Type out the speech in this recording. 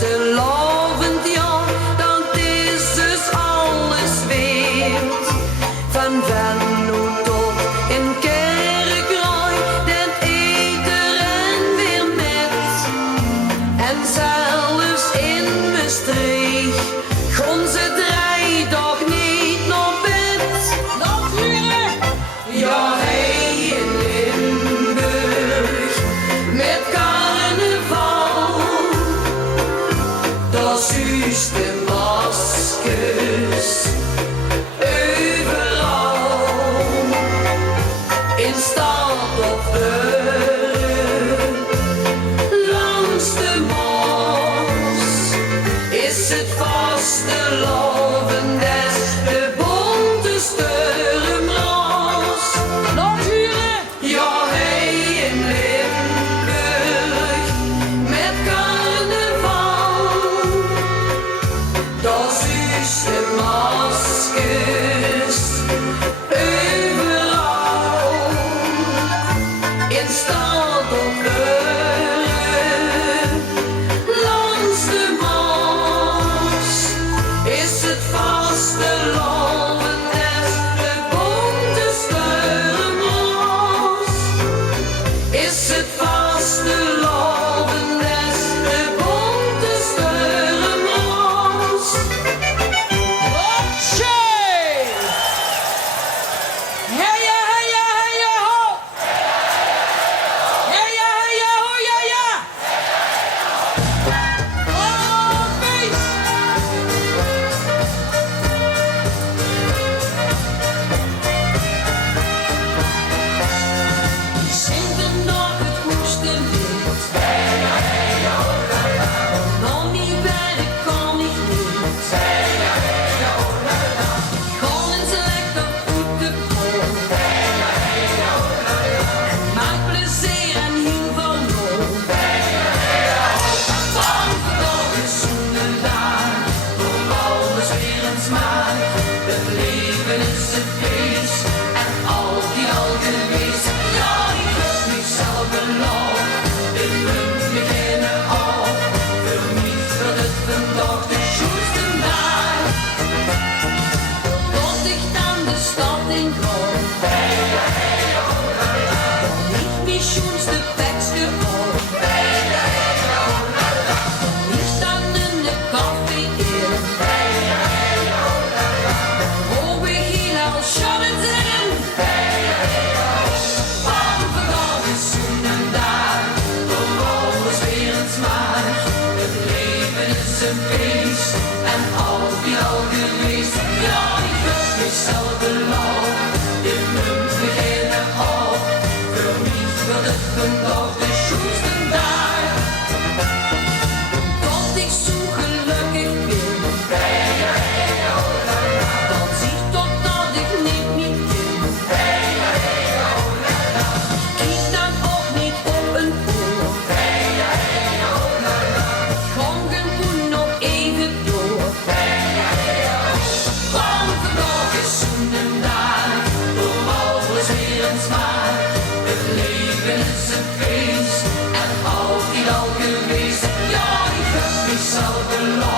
vastelovend jaar, dat is dus alles weerd. Van Venlo tot in Kerkrui, den eten en weer met. En zelfs in Maastricht, gaan ze 3 dagen niet naar bed. Natuurlijk! Ja, hey in Limburg, met carnaval, dat is de maskers overal. In stad of burg, langs de Maas, is het vastelovend des de bonte Sturmras. Natuurlijk! Ja, hey in Limburg, met carnaval, dat is de maskers overal. In stad of burg, langs de Maas, is het vastelovend des de bonte Sturmras. Is het vastelovend des de bonte Sturmras. Hopsje! Heja, heja, heja, ho! Heja, heja, ho, ja, ja! Oh, feest! Zingt nog het hoogste lied. Nog niet werk kan ik niet. Gewoon eens lekker goed te koop. Maak plezier en heel veel loop. Van vandaag is zoenen daar, door alles weer een smaak. Het leven is een feest en al die al geweest. Ja, ik heb mezelf beloofd, ik moet beginnen al. Voor mij wordt het vandaag de schoonste dag. Tot ik dan de stad in kom, ik mijn schoonste tekstje op. Ik sta in de koffie in, oh ik hier al schoenen in. Van vandaag is zoenen daar, door alles weer een smaak. Het leven is een feest en al die al geweest. Ja, ik heb mezelf beloofd, ik moet beginnen al. Voor mij wordt het vandaag de schoonste dag. Tot ik zo gelukkig ben, dat zie totdat ik niet meer ken. Kies dan ook niet op een oor. Gewoon nog even door. Van vandaag is zoenen daar, door alles weer een smaak. Het leven is een feest en al die al geweest. Ja, ik heb mezelf beloofd.